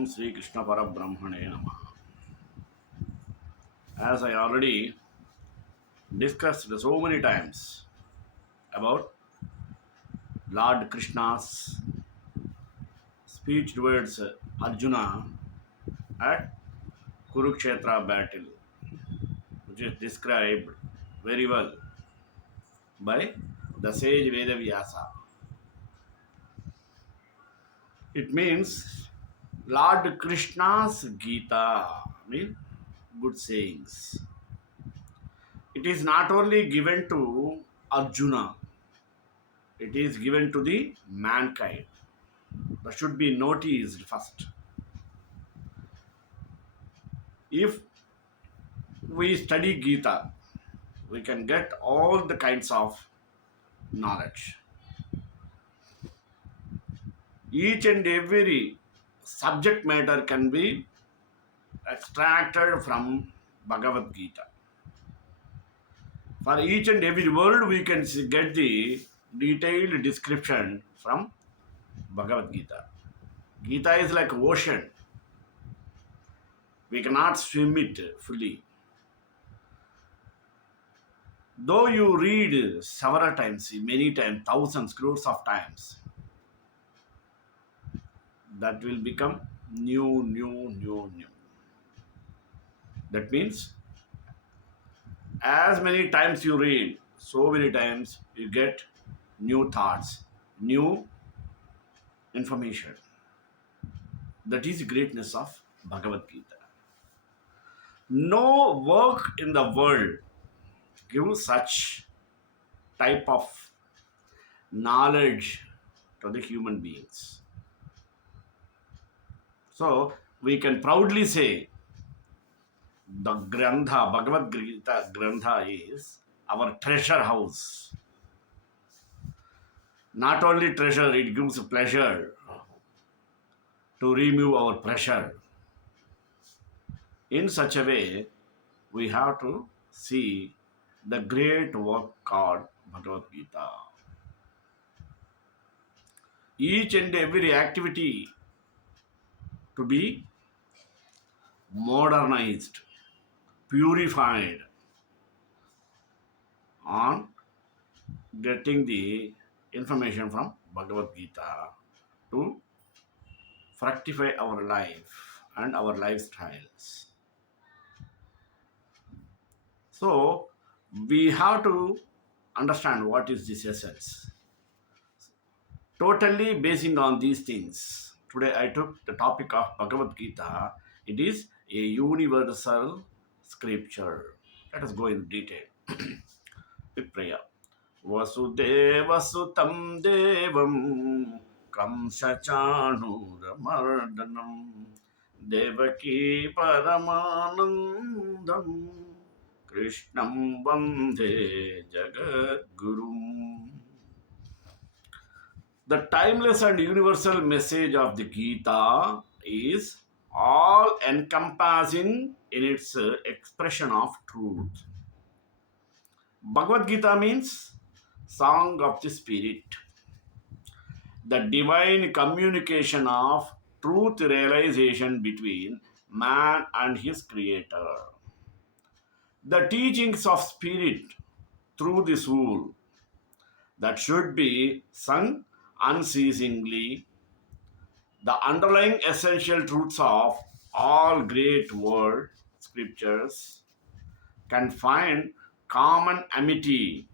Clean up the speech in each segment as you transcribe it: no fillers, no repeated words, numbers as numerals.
Om Sri Krishna Parabrahmane Namaha. As I already discussed so many times about Lord Krishna's speech towards Arjuna at Kurukshetra battle, which is described very well by the sage Vedavyasa. It means Lord Krishna's Gita, mean good sayings. It is not only given to Arjuna, it is given to the mankind. That should be noticed first. If we study Gita, we can get all the kinds of knowledge. Each and every subject matter can be extracted from Bhagavad Gita. For each and every word, we can get the detailed description from Bhagavad Gita. Gita is like ocean. We cannot swim it fully. Though you read several times, many times, thousands, crores of times, that will become new. That means as many times you read, so many times you get new thoughts, new information. That is the greatness of Bhagavad Gita. No work in the world gives such type of knowledge to the human beings. So we can proudly say the Grantha, Bhagavad Gita Grantha is our treasure house. Not only treasure, it gives pleasure to remove our pressure. In such a way, we have to see the great work called Bhagavad Gita. Each and every activity to be modernized, purified on getting the information from Bhagavad Gita to fructify our life and our lifestyles. So we have to understand what is this essence. Totally basing on these things, today I took the topic of Bhagavad Gita. It is a universal scripture. Let us go in detail with prayer. Vasudeva Sutam Devam Kamsachanuramardanam Devaki Paramanandam Krishnam Vande Jagadgurum. The timeless and universal message of the Gita is all encompassing in its expression of truth. Bhagavad Gita means Song of the Spirit, the divine communication of truth realization between man and his creator. The teachings of spirit through the soul that should be sung unceasingly, the underlying essential truths of all great world scriptures can find common amity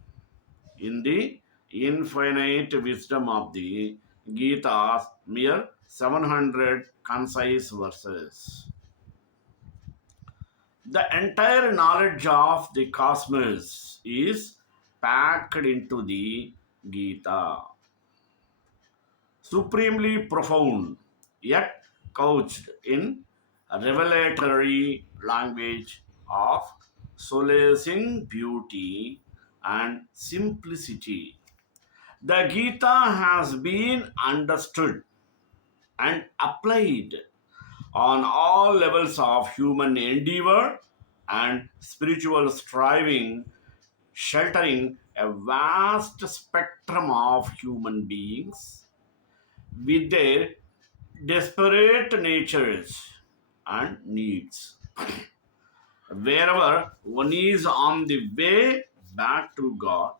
in the infinite wisdom of the Gita's mere 700 concise verses. The entire knowledge of the cosmos is packed into the Gita. Supremely profound, yet couched in a revelatory language of solacing beauty and simplicity. The Gita has been understood and applied on all levels of human endeavor and spiritual striving, sheltering a vast spectrum of human beings with their desperate natures and needs. Wherever one is on the way back to God,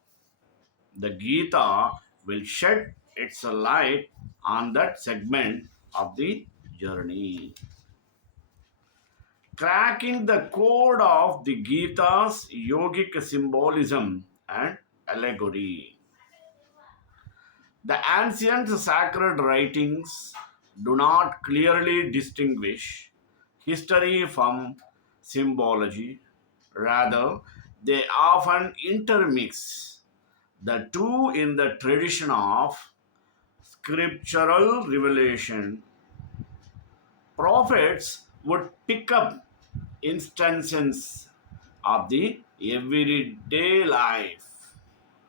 the Gita will shed its light on that segment of the journey. Cracking the code of the Gita's yogic symbolism and allegory. The ancient sacred writings do not clearly distinguish history from symbology. Rather, they often intermix the two in the tradition of scriptural revelation. Prophets would pick up instances of the everyday life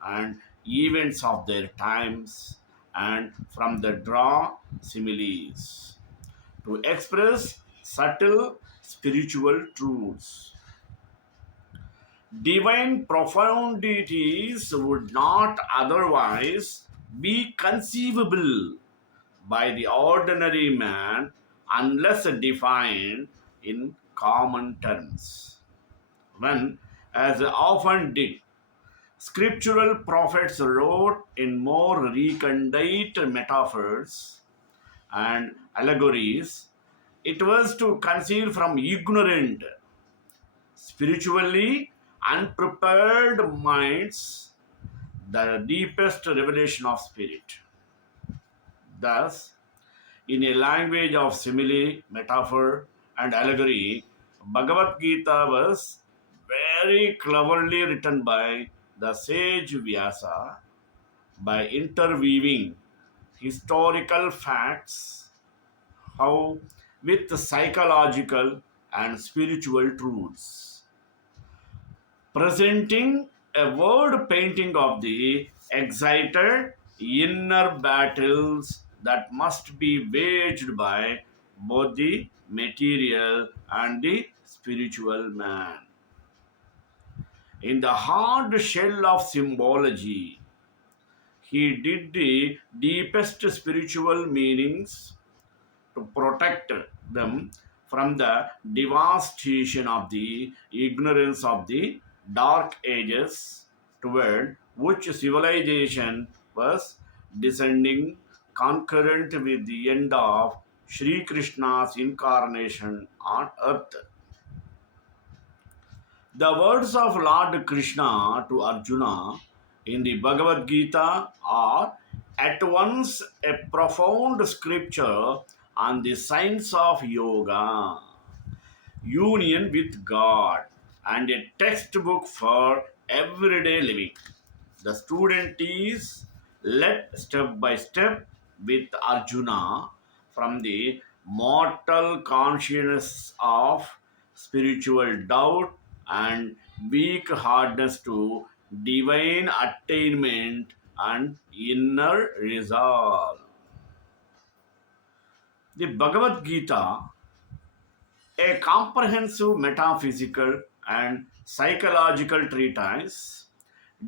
and events of their times and from the draw similes to express subtle spiritual truths. Divine profundities would not otherwise be conceivable by the ordinary man unless defined in common terms. When, as often did, scriptural prophets wrote in more recondite metaphors and allegories, it was to conceal from ignorant, spiritually unprepared minds the deepest revelation of spirit. Thus, in a language of simile, metaphor, and allegory, Bhagavad Gita was very cleverly written by the sage Vyasa by interweaving historical facts how with psychological and spiritual truths, presenting a word painting of the excited inner battles that must be waged by both the material and the spiritual man. In the hard shell of symbology, he did the deepest spiritual meanings to protect them from the devastation of the ignorance of the dark ages toward which civilization was descending concurrent with the end of Sri Krishna's incarnation on earth. The words of Lord Krishna to Arjuna in the Bhagavad Gita are at once a profound scripture on the science of yoga, union with God, and a textbook for everyday living. The student is led step by step with Arjuna from the mortal consciousness of spiritual doubt and weak heartedness to divine attainment and inner resolve. The Bhagavad Gita, a comprehensive metaphysical and psychological treatise,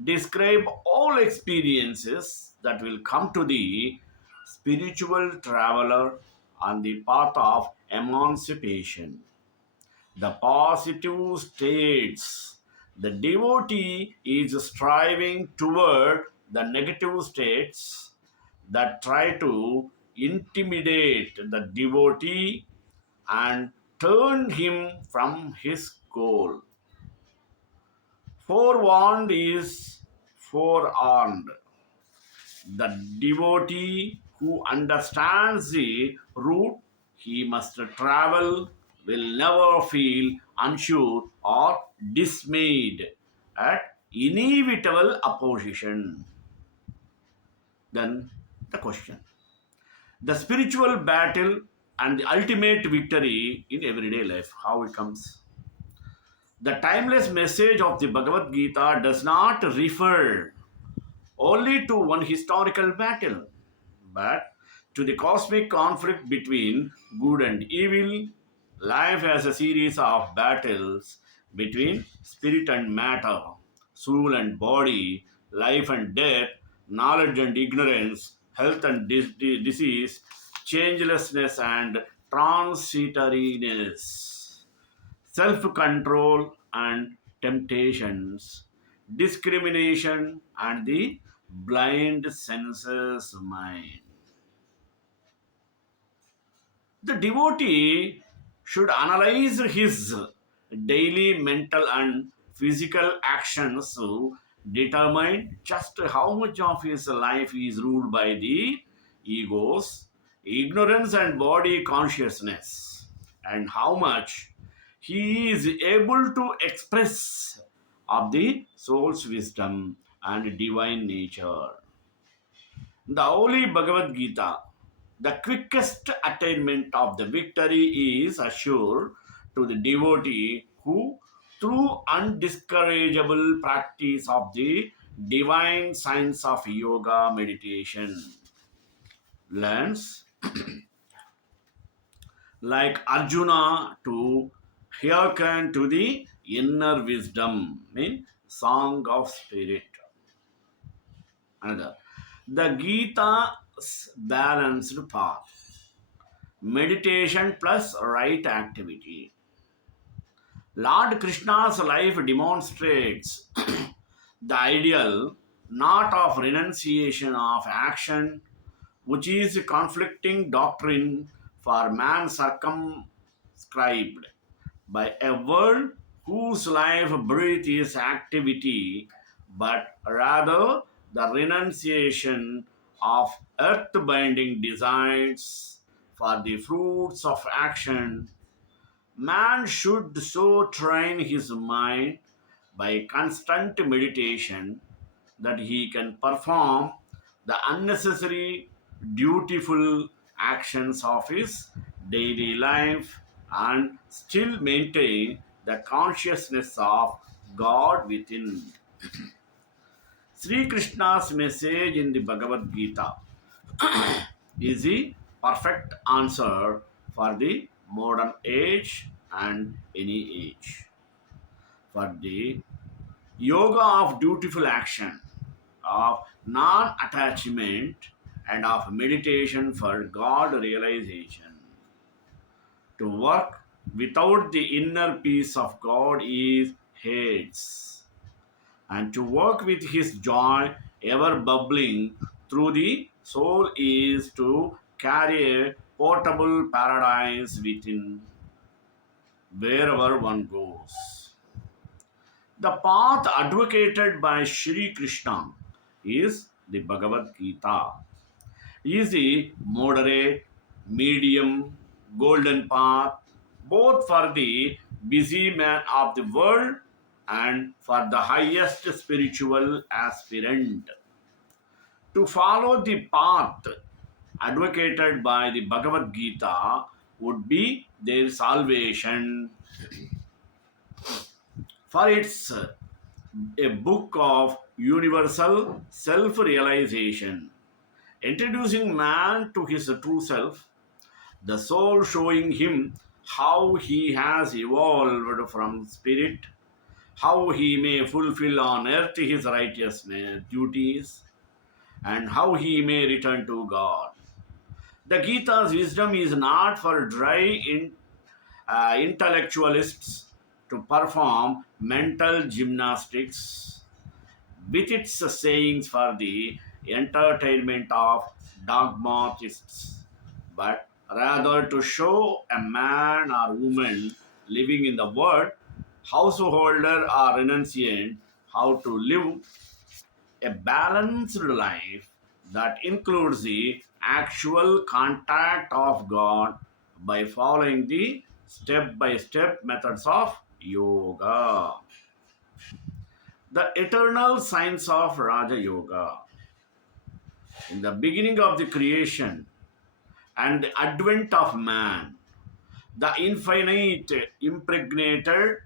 describe all experiences that will come to the spiritual traveler on the path of emancipation. The positive states the devotee is striving toward the negative states that try to intimidate the devotee and turn him from his goal. Forewarned is forearmed. The devotee who understands the route he must travel will never feel unsure or dismayed at inevitable opposition. Then the question, the spiritual battle and the ultimate victory in everyday life, how it comes. The timeless message of the Bhagavad Gita does not refer only to one historical battle, but to the cosmic conflict between good and evil. Life as a series of battles between spirit and matter, soul and body, life and death, knowledge and ignorance, health and disease, changelessness and transitoriness, self control and temptations, discrimination and the blind senses mind. The devotee should analyze his daily mental and physical actions to determine just how much of his life is ruled by the egos, ignorance, and body consciousness, and how much he is able to express of the soul's wisdom and divine nature. The Holy Bhagavad Gita, the quickest attainment of the victory is assured to the devotee who, through undiscourageable practice of the divine science of yoga meditation, learns, like Arjuna, to hearken to the inner wisdom, mean song of spirit. Another, the Gita's balanced path, meditation plus right activity. Lord Krishna's life demonstrates the ideal not of renunciation of action, which is a conflicting doctrine for man circumscribed by a world whose life breath is activity, but rather the renunciation of earth binding desires for the fruits of action. Man should so train his mind by constant meditation that he can perform the unnecessary dutiful actions of his daily life and still maintain the consciousness of God within. Sri Krishna's message in the Bhagavad Gita is the perfect answer for the modern age and any age. For the yoga of dutiful action, of non attachment, and of meditation for God realization. To work without the inner peace of God is Hades, and to work with His joy ever bubbling through the soul is to carry a portable paradise within wherever one goes. The path advocated by Sri Krishna is the Bhagavad Gita. Is the moderate, medium, golden path, both for the busy man of the world and for the highest spiritual aspirant. To follow the path advocated by the Bhagavad Gita would be their salvation, for it's a book of universal self realization, introducing man to his true self, the soul showing him how he has evolved from spirit, how he may fulfill on earth his righteousness duties, and how he may return to God. The Gita's wisdom is not for intellectualists to perform mental gymnastics with its sayings for the entertainment of dogmatists, but rather to show a man or woman living in the world, householder or renunciant, how to live a balanced life that includes the actual contact of God by following the step by step methods of yoga. The eternal science of Raja Yoga. In the beginning of the creation and the advent of man, the infinite impregnated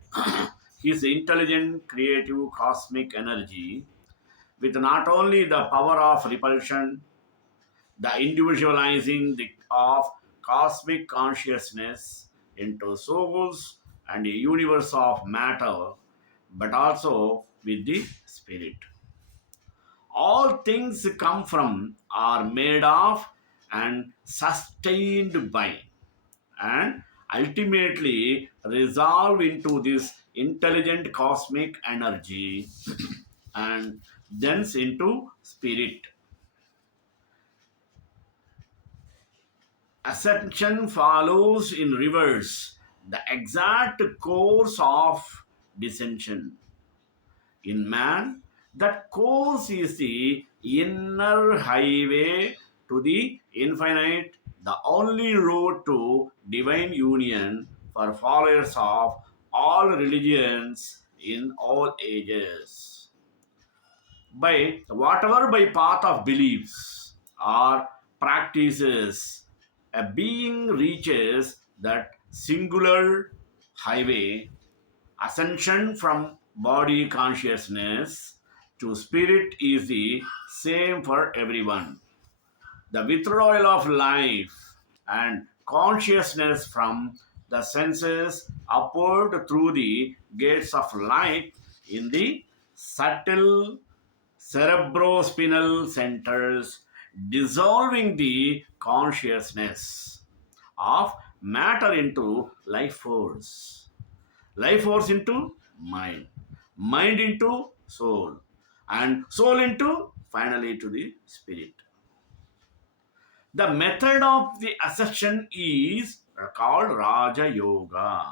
his intelligent, creative, cosmic energy with not only the power of repulsion, the individualizing of cosmic consciousness into souls and a universe of matter, but also with the spirit. All things come from, are made of, and sustained by, and ultimately resolve into this intelligent cosmic energy and thence into spirit. Ascension follows in reverse the exact course of descension. In man, that course is the inner highway to the infinite, the only road to divine union for followers of all religions in all ages. By whatever by path of beliefs or practices, a being reaches that singular highway. Ascension from body consciousness to spirit is the same for everyone. The withdrawal of life and consciousness from the senses upward through the gates of light in the subtle cerebrospinal centers, dissolving the consciousness of matter into life force, life force into mind, mind into soul, and soul into finally to the spirit. The method of the ascension is called Raja Yoga,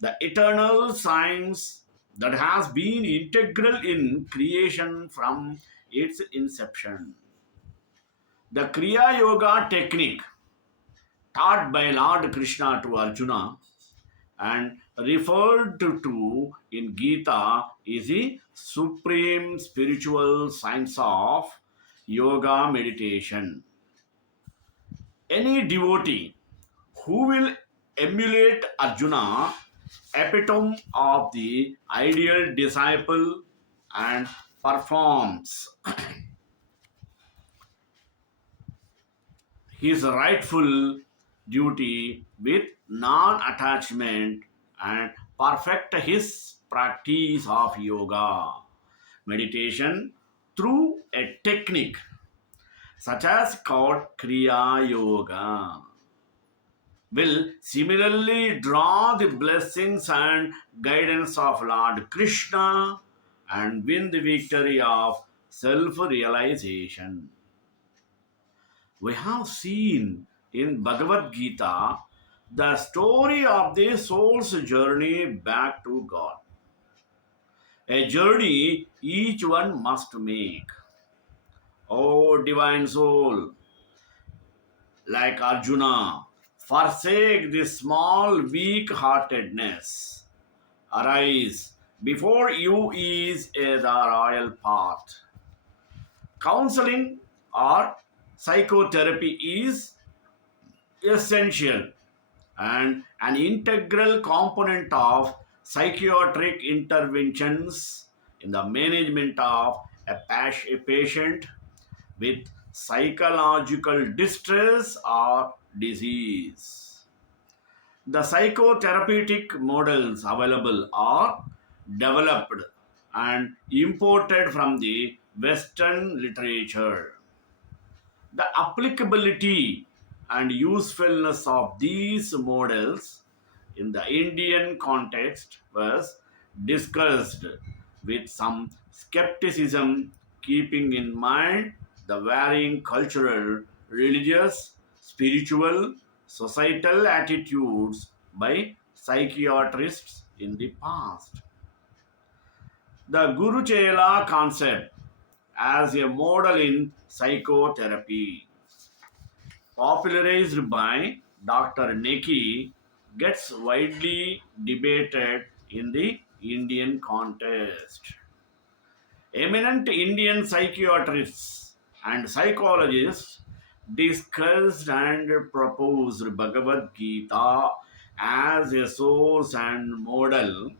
the eternal science that has been integral in creation from its inception. The Kriya Yoga technique taught by Lord Krishna to Arjuna and referred to in Gita is the supreme spiritual science of yoga meditation. Any devotee who will emulate Arjuna, epitome of the ideal disciple, and performs his rightful duty with non attachment and perfect his practice of yoga meditation through a technique such as called Kriya Yoga will similarly draw the blessings and guidance of Lord Krishna and win the victory of self realization. We have seen in Bhagavad Gita the story of the soul's journey back to God. A journey each one must make. O divine soul, like Arjuna, forsake this small weak heartedness. Arise, before you is the royal path. Counseling or psychotherapy is essential and an integral component of psychiatric interventions in the management of a patient with psychological distress or disease. The psychotherapeutic models available are developed and imported from the Western literature. The applicability and usefulness of these models in the Indian context was discussed with some skepticism, keeping in mind the varying cultural, religious, spiritual, societal attitudes by psychiatrists in the past. The Guru Chela concept as a model in psychotherapy, popularized by Dr. Neki, gets widely debated in the Indian context. Eminent Indian psychiatrists and psychologists discussed and proposed Bhagavad Gita as a source and model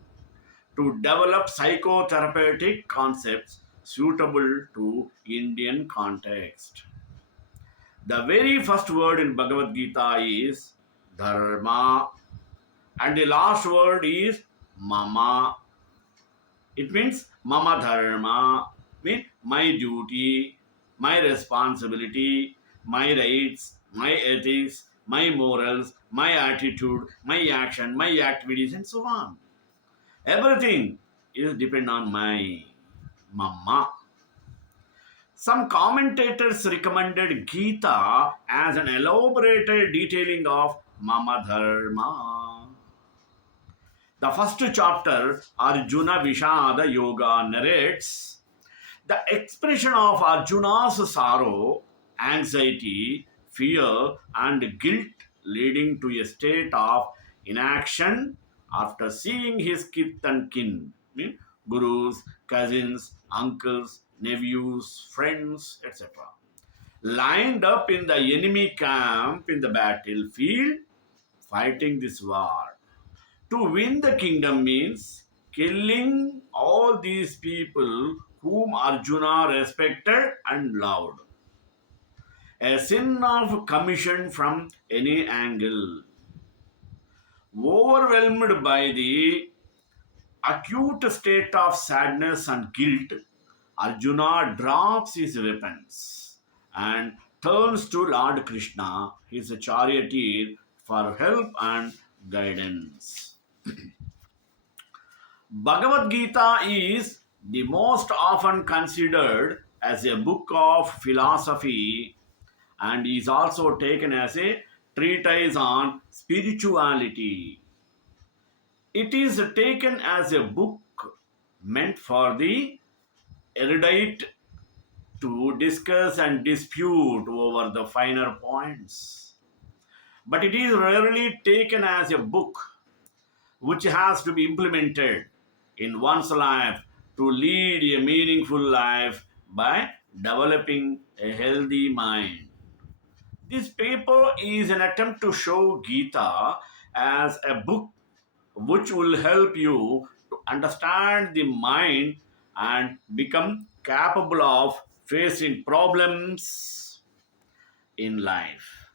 to develop psychotherapeutic concepts suitable to Indian context. The very first word in Bhagavad Gita is dharma, and the last word is mama. It means mama dharma, means my duty, my responsibility, my rights, my ethics, my morals, my attitude, my action, my activities, and so on. Everything is depend on my mama. Some commentators recommended Gita as an elaborated detailing of Mama Dharma. The first chapter, Arjuna Vishada Yoga, narrates the expression of Arjuna's sorrow, anxiety, fear, and guilt, leading to a state of inaction after seeing his kith and kin, gurus, cousins, uncles, nephews, friends, etc., lined up in the enemy camp in the battlefield, fighting this war. To win the kingdom means killing all these people whom Arjuna respected and loved. A sin of commission from any angle. Overwhelmed by the acute state of sadness and guilt, Arjuna drops his weapons and turns to Lord Krishna, his charioteer, for help and guidance. Bhagavad Gita is the most often considered as a book of philosophy and is also taken as a treatise on spirituality. It is taken as a book meant for the erudite to discuss and dispute over the finer points. But it is rarely taken as a book which has to be implemented in one's life to lead a meaningful life by developing a healthy mind. This paper is an attempt to show Gita as a book which will help you to understand the mind and become capable of facing problems in life.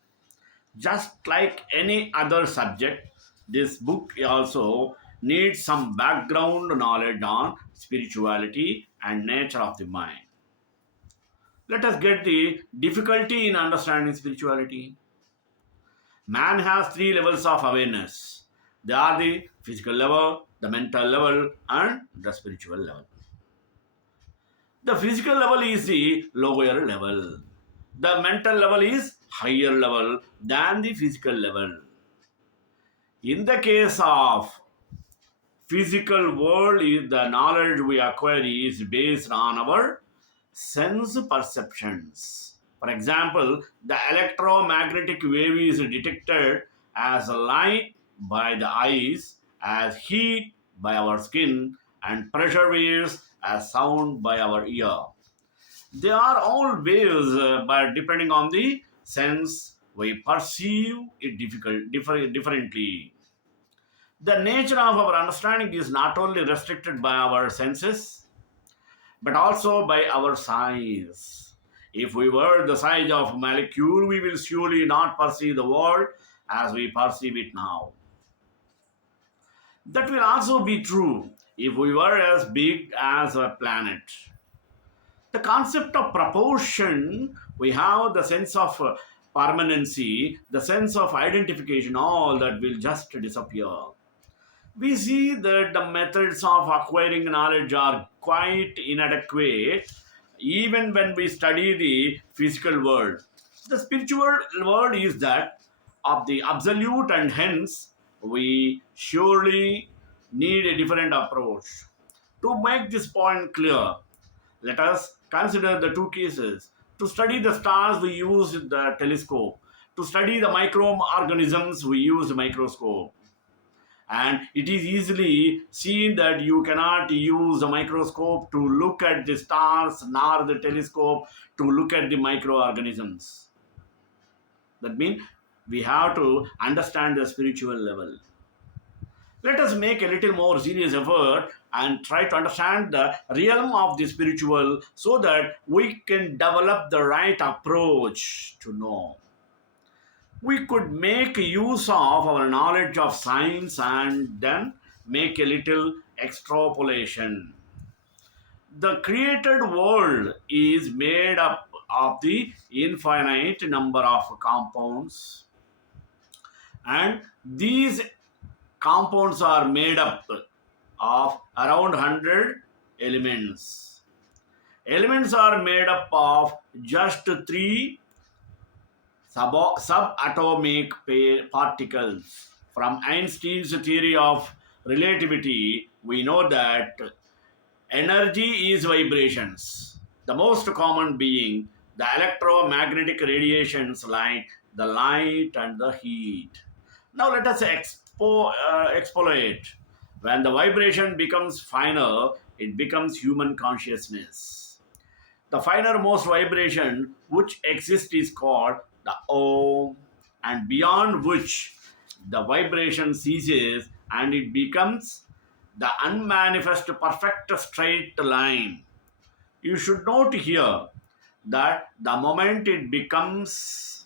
Just like any other subject, this book also needs some background knowledge on spirituality and nature of the mind. Let us get the difficulty in understanding spirituality. Man has three levels of awareness. They are the physical level, the mental level, and the spiritual level. The physical level is the lower level. The mental level is higher level than the physical level. In the case of physical world, the knowledge we acquire is based on our sense perceptions. For example, the electromagnetic wave is detected as light by the eyes, as heat by our skin, and pressure waves as sound by our ear. They are all waves, but depending on the sense, we perceive it differently. The nature of our understanding is not only restricted by our senses, but also by our size. If we were the size of a molecule, we will surely not perceive the world as we perceive it now. That will also be true if we were as big as a planet. The concept of proportion, we have the sense of permanency, the sense of identification, all that will just disappear. We see that the methods of acquiring knowledge are quite inadequate even when we study the physical world. The spiritual world is that of the absolute, and hence we surely need a different approach. To make this point clear, let us consider the two cases. To study the stars, we use the telescope. To study the microorganisms, we use the microscope. And it is easily seen that you cannot use a microscope to look at the stars nor the telescope to look at the microorganisms. That means we have to understand the spiritual level. Let us make a little more serious effort and try to understand the realm of the spiritual so that we can develop the right approach to know. We could make use of our knowledge of science and then make a little extrapolation. The created world is made up of the infinite number of compounds, and these compounds are made up of around 100 elements. Elements are made up of just three subatomic particles. From Einstein's theory of relativity, we know that energy is vibrations, the most common being the electromagnetic radiations like the light and the heat. Now let us explore. When the vibration becomes finer, it becomes human consciousness. The finer most vibration which exists is called the Om, and beyond which the vibration ceases and it becomes the unmanifest perfect straight line. You should note here that the moment it becomes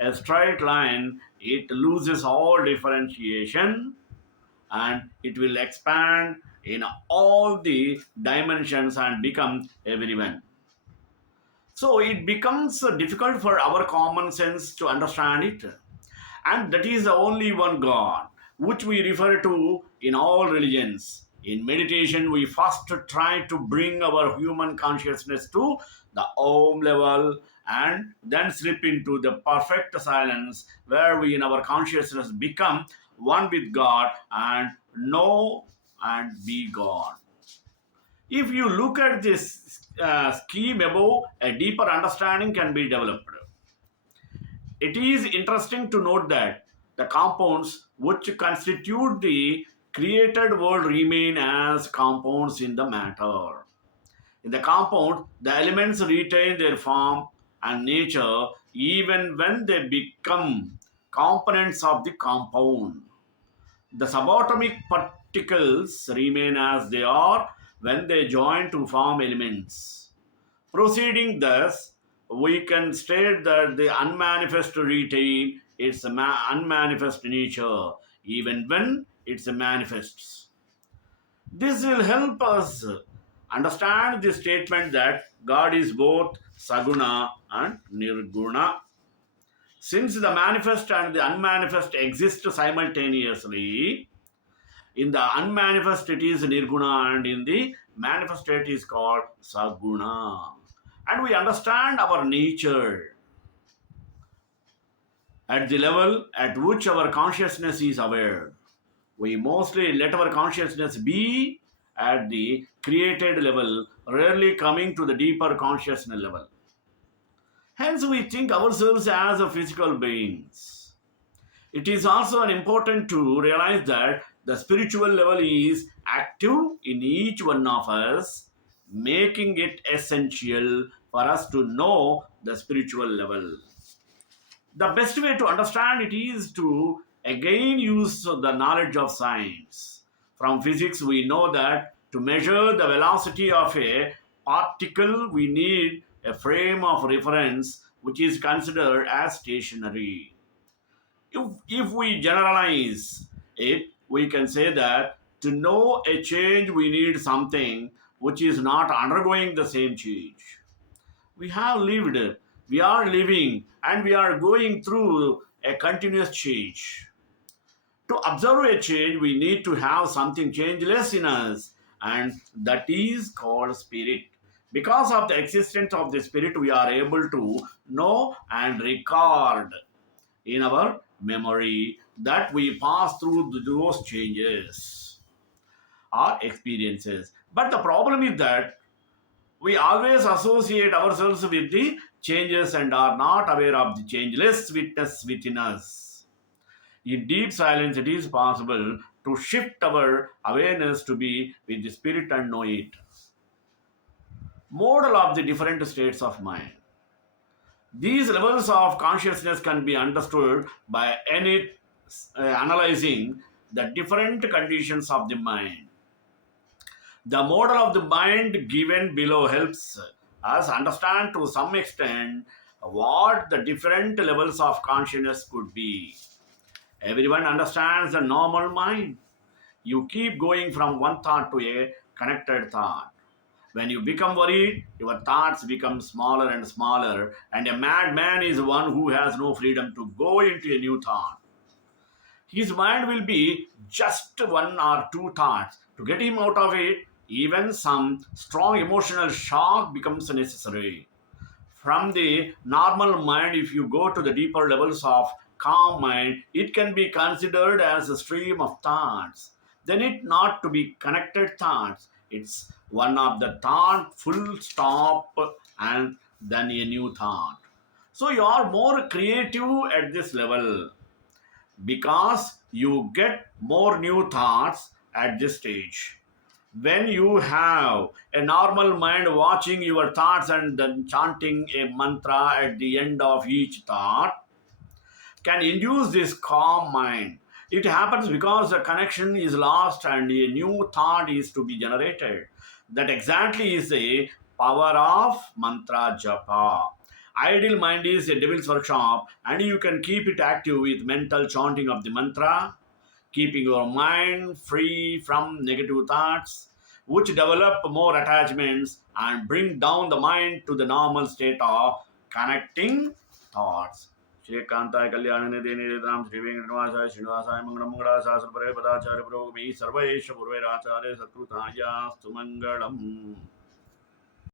a straight line, it loses all differentiation and it will expand in all the dimensions and become everyone. So it becomes difficult for our common sense to understand it. And that is the only one God, which we refer to in all religions. In meditation, we first try to bring our human consciousness to the Om level and then slip into the perfect silence where we in our consciousness become one with God and know and be God. If you look at this scheme above, a deeper understanding can be developed. It is interesting to note that the compounds which constitute the created world remain as compounds in the matter. In the compound, the elements retain their form and nature even when they become components of the compound. The subatomic particles remain as they are when they join to form elements. Proceeding thus, we can state that the unmanifest retain its unmanifest nature even when it manifests. This will help us understand the statement that God is both Saguna and Nirguna. Since the manifest and the unmanifest exist simultaneously, in the unmanifest it is Nirguna and in the manifest state is called Saguna. And we understand our nature at the level at which our consciousness is aware. We mostly let our consciousness be at the created level, rarely coming to the deeper consciousness level. Hence, we think ourselves as a physical beings. It is also important to realize that the spiritual level is active in each one of us, making it essential for us to know the spiritual level. The best way to understand it is to again use the knowledge of science. From physics, we know that to measure the velocity of a particle, we need a frame of reference which is considered as stationary. If we generalize it, we can say that to know a change, we need something which is not undergoing the same change. We have lived, we are living, and we are going through a continuous change. To observe a change, we need to have something changeless in us, and that is called spirit. Because of the existence of the spirit, we are able to know and record in our memory that we pass through those changes or experiences. But the problem is that we always associate ourselves with the changes and are not aware of the changeless witness within us. In deep silence, it is possible to shift our awareness to be with the spirit and know it. Model of the different states of mind. These levels of consciousness can be understood by any analyzing the different conditions of the mind. The model of the mind given below helps us understand to some extent what the different levels of consciousness could be. Everyone understands the normal mind. You keep going from one thought to a connected thought. When you become worried, your thoughts become smaller and smaller, and a madman is one who has no freedom to go into a new thought. His mind will be just one or two thoughts. To get him out of it, even some strong emotional shock becomes necessary. From the normal mind, if you go to the deeper levels of calm mind, it can be considered as a stream of thoughts. Then it not to be connected thoughts. It's one of the thought full stop and then a new thought. So you are more creative at this level because you get more new thoughts at this stage. When you have a normal mind watching your thoughts and then chanting a mantra at the end of each thought can induce this calm mind. It happens because the connection is lost and a new thought is to be generated. That exactly is the power of mantra japa. Idle mind is a devil's workshop, and you can keep it active with mental chanting of the mantra, keeping your mind free from negative thoughts, which develop more attachments and bring down the mind to the normal state of connecting thoughts. श्रीकांताय Kalyan Nidhi निधाम Shri वेंकटवासाय श्रीनिवासाय Mangalam मंगलाशासुरपरे पदाचार्य पुरोगमी Sarvesh पूर्वैराचार्य सत्कृतायास्तु Mangalam.